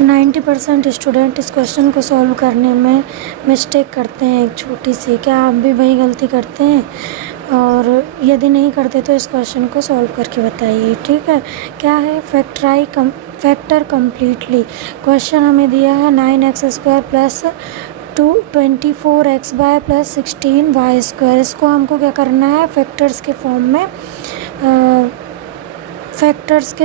90% student इस question को solve करने में मिस्टेक करते हैं एक छोटी सी। क्या आप भी वही गलती करते हैं? और यदि नहीं करते तो इस क्वेश्चन को सॉल्व करके बताइए, ठीक है। क्या है? Factor completely. क्वेश्चन हमें दिया है 9x² plus 24x plus 16y²। इसको हमको क्या करना है? फैक्टर्स के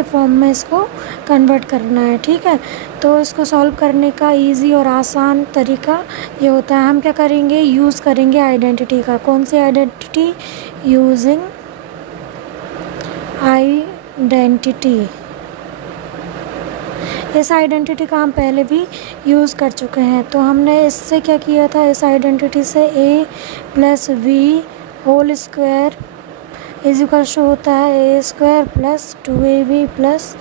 फॉर्म में इसको कन्वर्ट करना है, ठीक है। तो इसको सॉल्व करने का इजी और आसान तरीका ये होता है, हम क्या करेंगे? यूज़ करेंगे आइडेंटिटी का। कौन सी आइडेंटिटी? Using identity. इस आइडेंटिटी का हम पहले भी यूज़ कर चुके हैं। तो हमने इससे क्या किया था? इस आइडेंटिटी से a plus v whole square is equal to होता है a² plus 2ab plus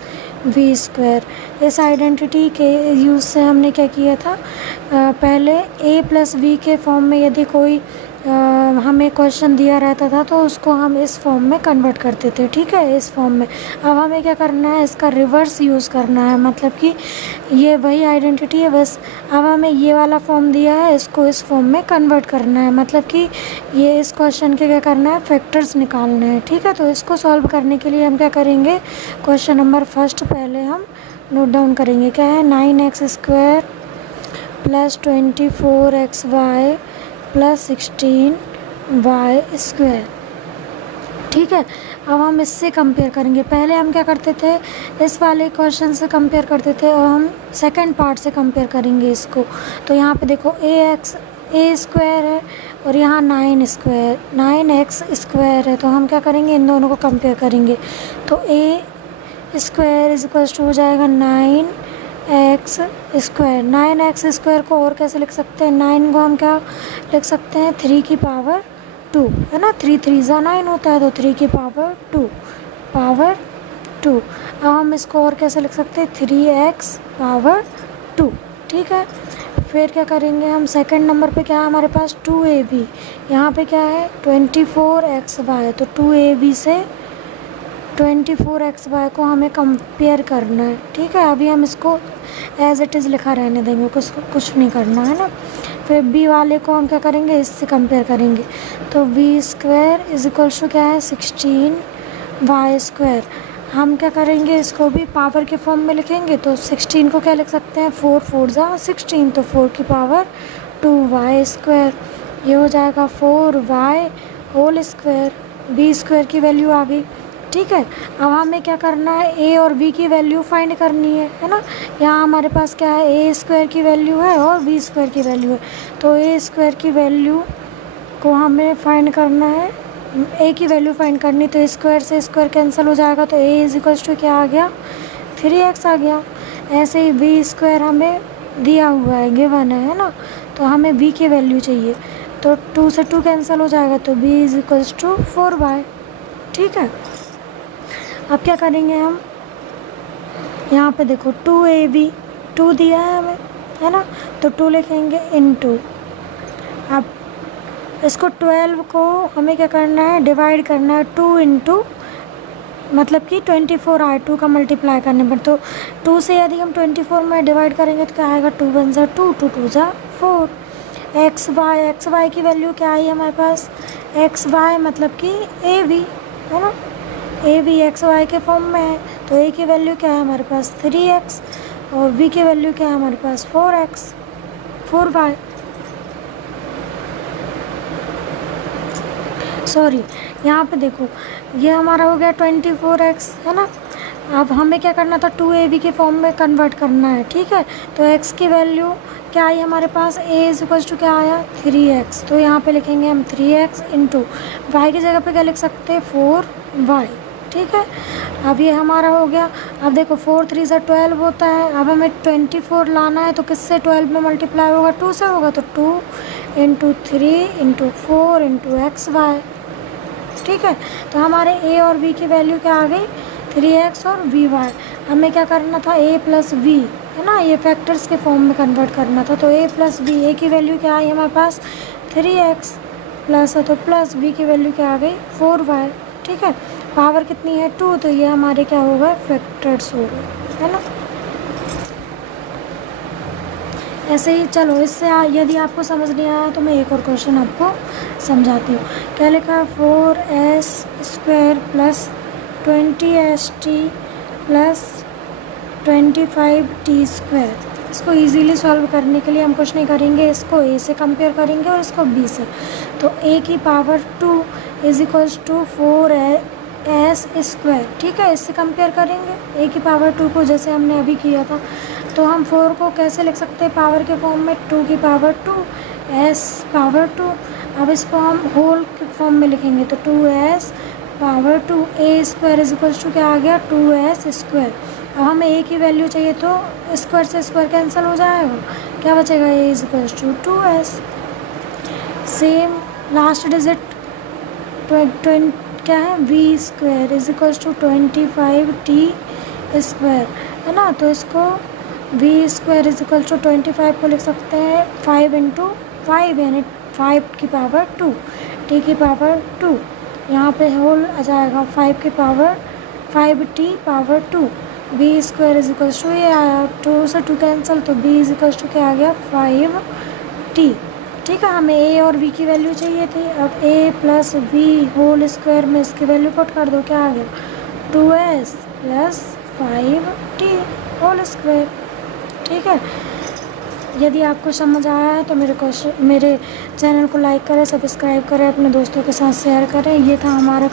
v²। इस आइडेंटिटी के यूज़ से हमने क्या किया था? पहले a प्लस वी के फॉर्म में यदि कोई हमें क्वेश्चन दिया रहता था तो उसको हम इस फॉर्म में कन्वर्ट करते थे, ठीक है, इस फॉर्म में। अब हमें क्या करना है? इसका रिवर्स यूज़ करना है, मतलब कि ये वही आइडेंटिटी है, बस अब हमें ये वाला फॉर्म दिया है, इसको इस फॉर्म में कन्वर्ट करना है। मतलब कि ये इस क्वेश्चन के क्या करना है? फैक्टर्स निकालना है, ठीक है। तो इसको सॉल्व करने के लिए हम क्या करेंगे? क्वेश्चन नंबर फर्स्ट पहले हम नोट डाउन करेंगे। क्या है? 9x² plus 24xy plus 16y², ठीक है। अब हम इससे कंपेयर करेंगे। पहले हम क्या करते थे? इस वाले क्वेश्चन से कंपेयर करते थे, और हम सेकंड पार्ट से कंपेयर करेंगे इसको। तो यहाँ पे देखो a² है और यहाँ 9x² है, तो हम क्या करेंगे? इन दोनों को कंपेयर करेंगे। तो a² इज इक्वल टू हो जाएगा 9x²। 9x² को और कैसे लिख सकते हैं? 9 को हम क्या लिख सकते हैं? 3 की पावर 2, है ना। 3 3 9 होता है, तो 3 की पावर 2। अब हम इसको और कैसे लिख सकते हैं? 3x पावर 2, ठीक है। फिर क्या करेंगे हम? सेकंड नंबर पे क्या है हमारे पास? 2ab। यहाँ पे क्या है? 24xy। तो 2ab से 24xy को हमें कंपेयर करना है, ठीक है। अभी हम इसको एज इट इज़ लिखा रहने देंगे, कुछ नहीं करना है ना। फिर b वाले को हम क्या करेंगे? इससे कंपेयर करेंगे। तो v² इज इक्वल टू क्या है? 16y²। हम क्या करेंगे? इसको भी पावर के फॉर्म में लिखेंगे। तो 16 को क्या लिख सकते हैं? 4 4 जा 16, तो 4 की पावर 2y²। ये हो जाएगा 4y होल स्क्वायर। b² की वैल्यू आ गई, ठीक है। अब हमें क्या करना है? a और v की वैल्यू फाइंड करनी है ना। यहाँ हमारे पास क्या है? a² की वैल्यू है और v² की वैल्यू है। तो a² की वैल्यू को हमें फाइंड करना है, a की वैल्यू फाइंड करनी। तो स्क्वायर से स्क्वायर कैंसिल हो जाएगा, तो a इज इक्वल टू क्या आ गया? 3x आ गया। ऐसे ही v² हमें दिया हुआ है, गिवन है ना। तो हमें v की वैल्यू चाहिए, तो 2 से 2 कैंसिल हो जाएगा, तो b is equal to 4y, ठीक है। अब क्या करेंगे हम? यहाँ पे देखो 2ab 2 दिया है हमें, है ना, तो 2 लिखेंगे इनटू। अब इसको 12 को हमें क्या करना है? डिवाइड करना है। 2 इंटू मतलब कि 24 आए 2 का मल्टीप्लाई करने पर। तो 2 से यदि हम 24 में डिवाइड करेंगे तो क्या आएगा? 2 1 जा 2, 2 2 जा 4। xy की वैल्यू क्या आई हमारे पास? xy मतलब कि ab, है ना। a v एक्स वाई के फॉर्म में है, तो a की वैल्यू क्या है हमारे पास? 3x, और v की वैल्यू क्या है हमारे पास? 4y। सॉरी, यहाँ पे देखो ये हमारा हो गया 24x, है ना। अब हमें क्या करना था? 2ab के फॉर्म में कन्वर्ट करना है, ठीक है। तो x की वैल्यू क्या आई हमारे पास? a इज इक्वल टू क्या आया? 3x। तो यहाँ पे लिखेंगे हम 3x इंटू y की जगह पे क्या लिख सकते हैं? 4y, ठीक है। अब ये हमारा हो गया। अब देखो 4 3 से 12 होता है। अब हमें 24 लाना है, तो किससे 12 में मल्टीप्लाई होगा? 2 से होगा, तो 2 इंटू 3 इंटू 4 इंटू xy, ठीक है। तो हमारे a और v की वैल्यू क्या आ गई? 3x और vy। हमें क्या करना था? a प्लस v, है ना, ये फैक्टर्स के फॉर्म में कन्वर्ट करना था। तो a प्लस v, a की वैल्यू क्या आई हमारे पास? 3x प्लस है, तो प्लस v की वैल्यू क्या आ गई? 4y, ठीक है। पावर कितनी है? 2, तो ये हमारे क्या हो गए? फैक्टर्स हो गए, है ना। ऐसे ही चलो इससे यदि आपको समझ नहीं आया तो मैं एक और क्वेश्चन आपको समझाती हूँ। क्या लिखा, 4s² plus 20st plus 25t²। इसको इजीली सॉल्व करने के लिए हम कुछ नहीं करेंगे, इसको a से कंपेयर करेंगे और इसको b से। तो a की power 2 is equals to 4s²। ठीक है, इससे कंपेयर करेंगे a की पावर 2 को, जैसे हमने अभी किया था। तो हम 4 को कैसे लिख सकते हैं पावर के फॉर्म में, 2 की पावर 2 s पावर 2। अब इसको हम होल के फॉर्म में लिखेंगे तो 2s power 2 a² is equals to क्या आ गया, 2s²। अब हमें a की वैल्यू चाहिए तो स्क्वायर से स्क्वायर कैंसिल हो जाएगा, क्या बचेगा, a is equals to 2s। Same last digit क्या है, v² is equals to 25t², है ना। तो इसको v² इज इक्वल टू 25 को लिख सकते हैं 5 × 5 यानी 5 की पावर 2, t की पावर 2, यहाँ पे होल आ जाएगा 5 की power 5t power 2। v² is equal to, ये आया 2 से 2 कैंसिल, तो b इज इक्वल टू क्या आ गया, 5t। ठीक है, हमें a और v की वैल्यू चाहिए थी। अब a plus v whole square में इसकी वैल्यू पुट कर दो, क्या आ गया, 2s plus 5t whole square. ठीक है, यदि आपको समझ आया है तो मेरे चैनल को लाइक करें, सब्सक्राइब करें, अपने दोस्तों के साथ शेयर करें। ये था हमारा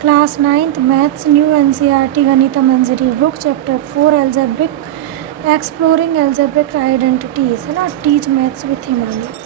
class 9th maths new NCERT Ganita Manjari book chapter 4 algebraic exploring algebraic identities, है ना, टीच मैथ्स विथ हिमानी।